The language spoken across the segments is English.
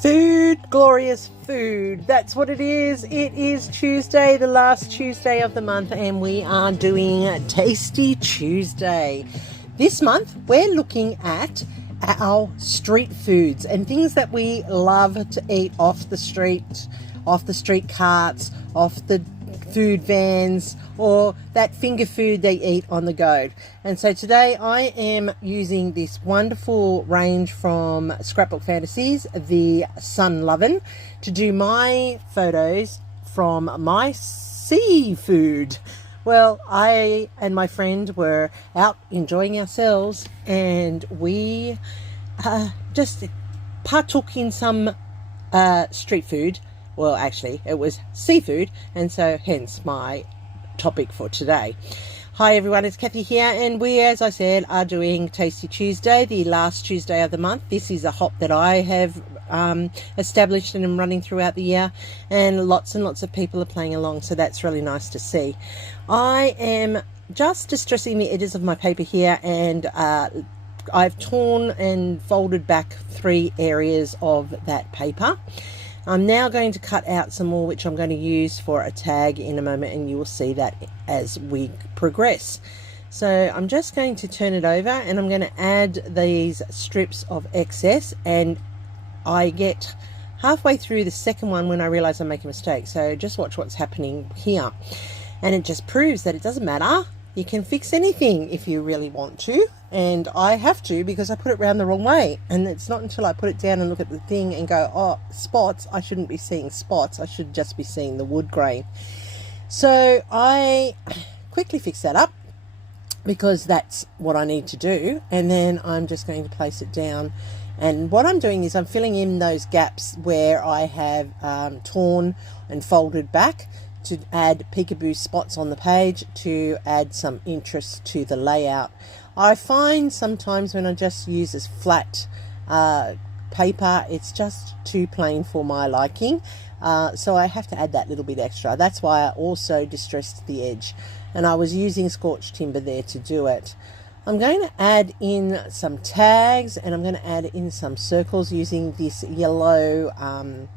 Food, glorious food. That's what it is. It is Tuesday, the last Tuesday of the month, and we are doing Tasty Tuesday. This month, we're looking at our street foods and things that we love to eat off the street carts, off the food vans, or that finger food they eat on the go. And so today I am using this wonderful range from Scrapbook Fantasies, the Sun Lovin', to do my photos from my seafood. Well, I and my friend were out enjoying ourselves, and we just partook in some street food. Well, actually, it was seafood, and so hence my topic for today. Hi everyone, it's Kathy here, and we, as I said, are doing Tasty Tuesday, the last Tuesday of the month. This is a hop that I have established and am running throughout the year, and lots of people are playing along, so that's really nice to see. I am just distressing the edges of my paper here, and I've torn and folded back 3 areas of that paper. I'm now going to cut out some more, which I'm going to use for a tag in a moment, and you will see that as we progress. So I'm just going to turn it over, and I'm going to add these strips of excess, and I get halfway through the second one when I realize I make a mistake. So just watch what's happening here, and it just proves that it doesn't matter. You can fix anything if you really want to, and I have to because I put it round the wrong way, and it's not until I put it down and look at the thing and go, oh, spots, I shouldn't be seeing spots, I should just be seeing the wood grain. So I quickly fix that up because that's what I need to do, and then I'm just going to place it down. And what I'm doing is I'm filling in those gaps where I have torn and folded back to add peekaboo spots on the page, to add some interest to the layout. I find sometimes when I just use this flat paper, it's just too plain for my liking, so I have to add that little bit extra. That's why I also distressed the edge, and I was using scorched timber there to do it. I'm going to add in some tags, and I'm going to add in some circles using this yellow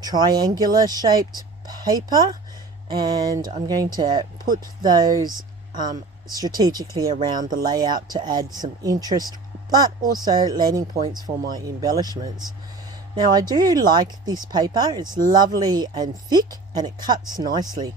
triangular shaped paper, and I'm going to put those strategically around the layout to add some interest, but also landing points for my embellishments. Now, I do like this paper. It's lovely and thick, and it cuts nicely.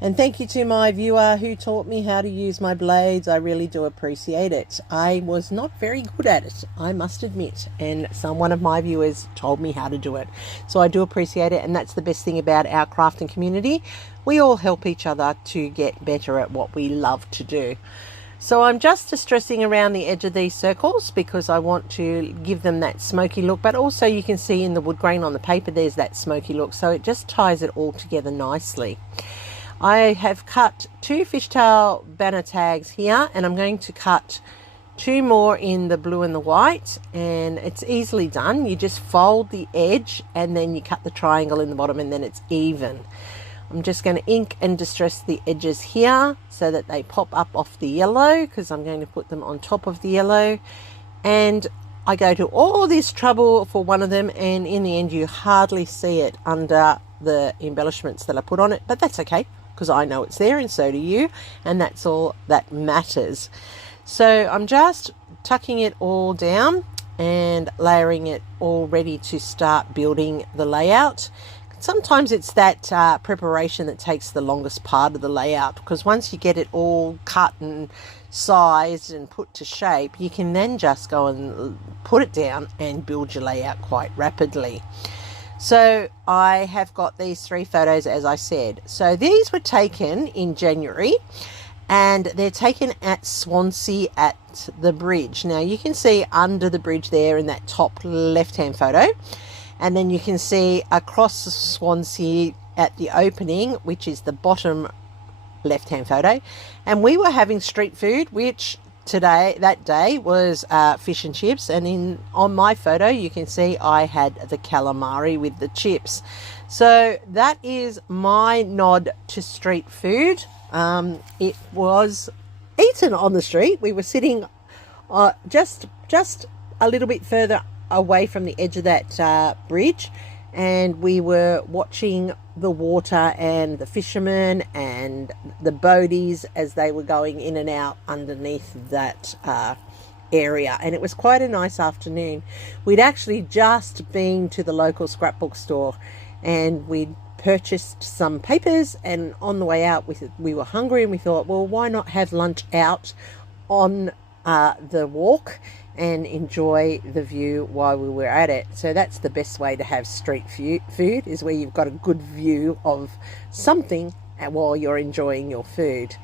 And thank you to my viewer who taught me how to use my blades. I really do appreciate it. I was not very good at it, I must admit, and one of my viewers told me how to do it. So I do appreciate it, and that's the best thing about our crafting community. We all help each other to get better at what we love to do. So I'm just distressing around the edge of these circles because I want to give them that smoky look, but also you can see in the wood grain on the paper there's that smoky look, so it just ties it all together nicely. I have cut 2 fishtail banner tags here, and I'm going to cut 2 more in the blue and the white, and it's easily done. You just fold the edge and then you cut the triangle in the bottom, and then it's even. I'm just going to ink and distress the edges here so that they pop up off the yellow, because I'm going to put them on top of the yellow. And I go to all this trouble for one of them, and in the end you hardly see it under the embellishments that I put on it, but that's okay, because I know it's there and so do you, and that's all that matters. So I'm just tucking it all down and layering it all ready to start building the layout. Sometimes it's that preparation that takes the longest part of the layout, because once you get it all cut and sized and put to shape, you can then just go and put it down and build your layout quite rapidly. So I have got these 3 photos, as I said. So these were taken in January, and they're taken at Swansea at the bridge. Now you can see under the bridge there in that top left-hand photo, and then you can see across the Swansea at the opening, which is the bottom left-hand photo. And we were having street food, which that day was fish and chips, and on my photo you can see I had the calamari with the chips. So that is my nod to street food. It was eaten on the street. We were sitting just a little bit further away from the edge of that bridge, and we were watching the water and the fishermen and the boaties as they were going in and out underneath that area. And it was quite a nice afternoon. We'd actually just been to the local scrapbook store, and we'd purchased some papers, and on the way out we were hungry, and we thought, well, why not have lunch out on the walk and enjoy the view while we were at it. So that's the best way to have street food, is where you've got a good view of something while you're enjoying your food.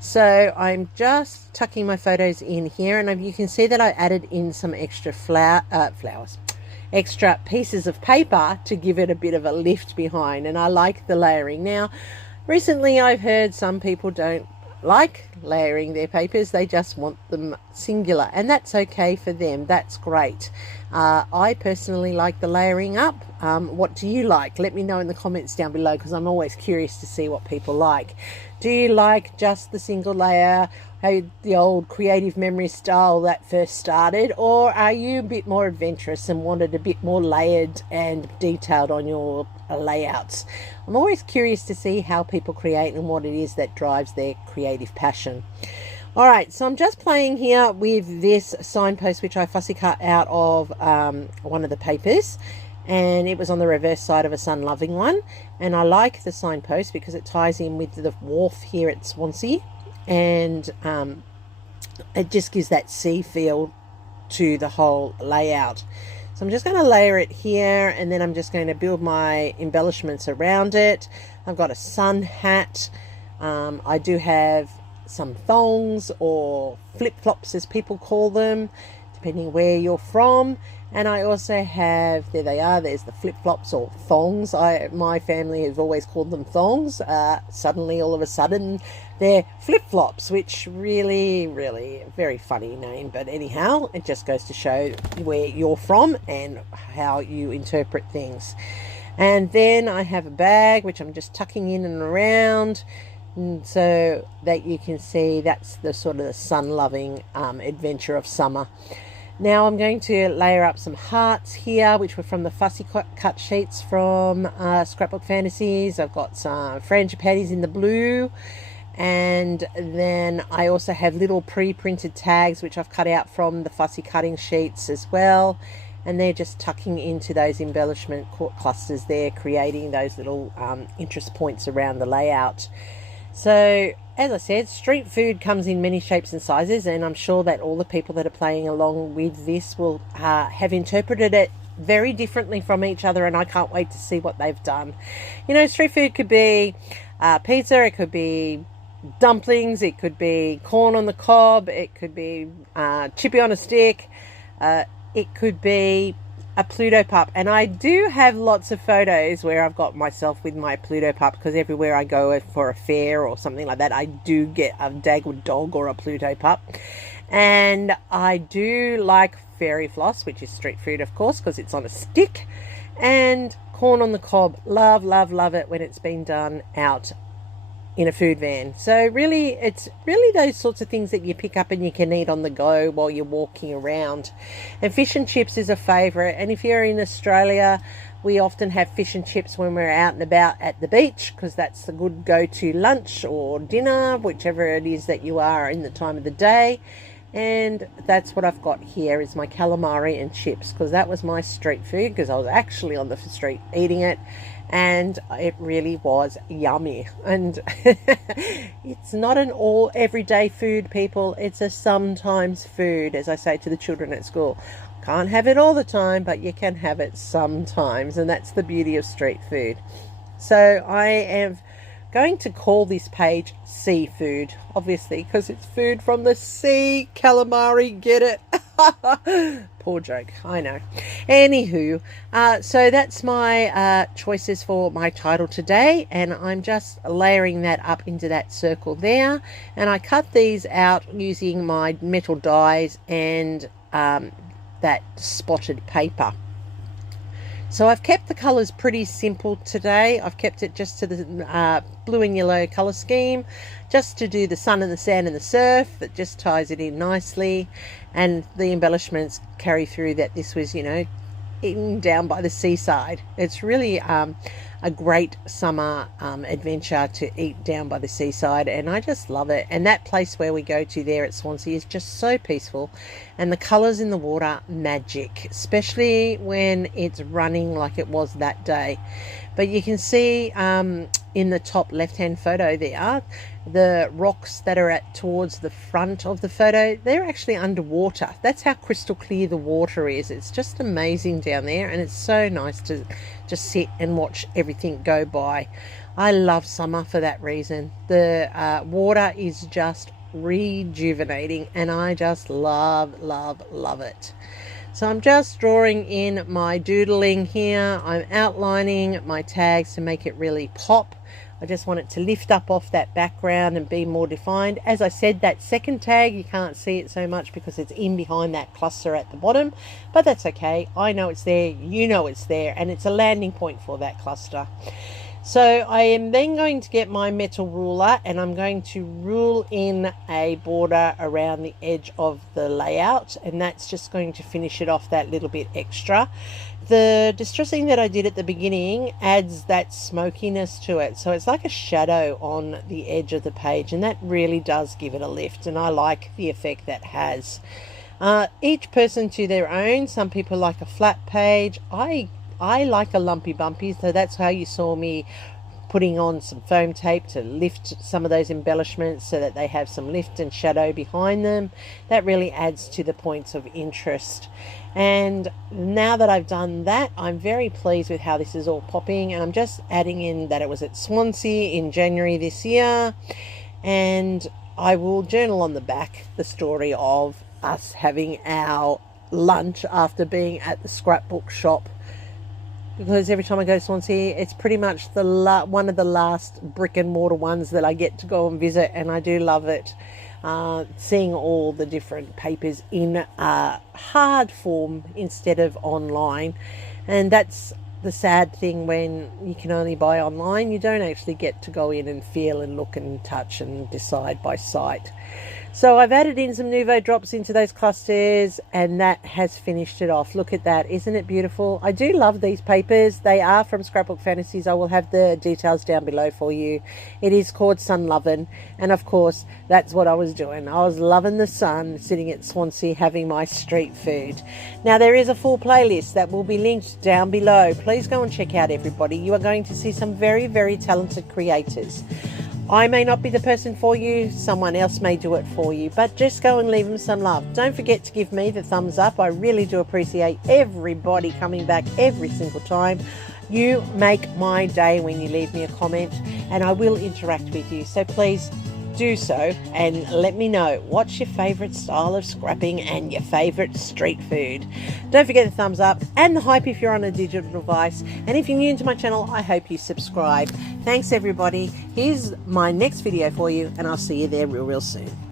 So I'm just tucking my photos in here, and you can see that I added in some extra extra pieces of paper to give it a bit of a lift behind, and I like the layering. Now, recently I've heard some people don't like layering their papers, they just want them singular, and that's okay for them. That's great. I personally like the layering up. What do you like? Let me know in the comments down below, because I'm always curious to see what people like. Do you like just the single layer, how the old creative memory style that first started, or are you a bit more adventurous and wanted a bit more layered and detailed on your layouts? I'm always curious to see how people create and what it is that drives their creative passion. All right, so I'm just playing here with this signpost, which I fussy cut out of one of the papers, and it was on the reverse side of a sun-loving one. And I like the signpost because it ties in with the wharf here at Swansea, and it just gives that sea feel to the whole layout. So I'm just going to layer it here, and then I'm just going to build my embellishments around it. I've got a sun hat. I do have some thongs, or flip-flops as people call them, depending where you're from. And I also have, there they are, there's the flip-flops or thongs. My family has always called them thongs. Suddenly, all of a sudden, they're flip-flops, which really a very funny name. But anyhow, it just goes to show where you're from and how you interpret things. And then I have a bag, which I'm just tucking in and around, and so that you can see that's the sort of the sun-loving adventure of summer. Now I'm going to layer up some hearts here, which were from the fussy cut sheets from Scrapbook Fantasies. I've got some frangipanis in the blue, and then I also have little pre-printed tags which I've cut out from the fussy cutting sheets as well, and they're just tucking into those embellishment clusters there, creating those little interest points around the layout. So, as I said, street food comes in many shapes and sizes, and I'm sure that all the people that are playing along with this will have interpreted it very differently from each other, and I can't wait to see what they've done. You know, street food could be pizza, it could be dumplings, it could be corn on the cob, it could be chippy on a stick, it could be a Pluto pup. And I do have lots of photos where I've got myself with my Pluto pup, because everywhere I go for a fair or something like that, I do get a Dagwood dog or a Pluto pup. And I do like fairy floss, which is street food, of course, because it's on a stick, and corn on the cob. Love it when it's been done out in a food van. So really, it's really those sorts of things that you pick up and you can eat on the go while you're walking around. And fish and chips is a favourite, and if you're in Australia, we often have fish and chips when we're out and about at the beach, because that's the good go-to lunch or dinner, whichever it is that you are in the time of the day. And that's what I've got here, is my calamari and chips, because that was my street food, because I was actually on the street eating it, and it really was yummy. And it's not an all everyday food, people. It's a sometimes food, as I say to the children at school. Can't have it all the time, but you can have it sometimes, and that's the beauty of street food. So I am going to call this page seafood, obviously, because it's food from the sea. Calamari, get it? Poor joke, I know. Anywho, so that's my choices for my title today, and I'm just layering that up into that circle there. And I cut these out using my metal dies and that spotted paper. So I've kept the colours pretty simple today. I've kept it just to the blue and yellow colour scheme, just to do the sun and the sand and the surf. It just ties it in nicely, and the embellishments carry through that this was, you know, eaten down by the seaside. It's really a great summer adventure to eat down by the seaside, and I just love it. And that place where we go to there at Swansea is just so peaceful, and the colours in the water, magic, especially when it's running like it was that day. But you can see in the top left hand photo there, the rocks that are towards the front of the photo, they're actually underwater. That's how crystal clear the water is. It's just amazing down there, and it's so nice to just sit and watch everything go by. I love summer for that reason. The water is just rejuvenating, and I just love it. So I'm just drawing in my doodling here. I'm outlining my tags to make it really pop. I just want it to lift up off that background and be more defined. As I said, that second tag, you can't see it so much because it's in behind that cluster at the bottom, but that's okay. I know it's there, you know it's there, and it's a landing point for that cluster. So I am then going to get my metal ruler, and I'm going to rule in a border around the edge of the layout, and that's just going to finish it off that little bit extra. The distressing that I did at the beginning adds that smokiness to it, so it's like a shadow on the edge of the page, and that really does give it a lift, and I like the effect that has. Each person to their own. Some people like a flat page. I like a lumpy bumpy, so that's how you saw me putting on some foam tape to lift some of those embellishments so that they have some lift and shadow behind them. That really adds to the points of interest. And now that I've done that, I'm very pleased with how this is all popping, and I'm just adding in that it was at Swansea in January this year, and I will journal on the back the story of us having our lunch after being at the scrapbook shop, because every time I go to Swansea, it's pretty much the one of the last brick and mortar ones that I get to go and visit, and I do love it. Seeing all the different papers in hard form instead of online, and that's the sad thing when you can only buy online. You don't actually get to go in and feel and look and touch and decide by sight. So I've added in some Nouveau drops into those clusters, and that has finished it off. Look at that. Isn't it beautiful? I do love these papers. They are from Scrapbook Fantasies. I will have the details down below for you. It is called Sun Lovin', and of course that's what I was doing. I was loving the sun, sitting at Swansea having my street food. Now there is a full playlist that will be linked down below. Please go and check out, everybody. You are going to see some very talented creators. I may not be the person for you, someone else may do it for you, but just go and leave them some love. Don't forget to give me the thumbs up. I really do appreciate everybody coming back every single time. You make my day when you leave me a comment, and I will interact with you. So please do so and let me know what's your favourite style of scrapping and your favourite street food. Don't forget the thumbs up and the hype if you're on a digital device, and if you're new to my channel, I hope you subscribe. Thanks everybody. Here's my next video for you, and I'll see you there real soon.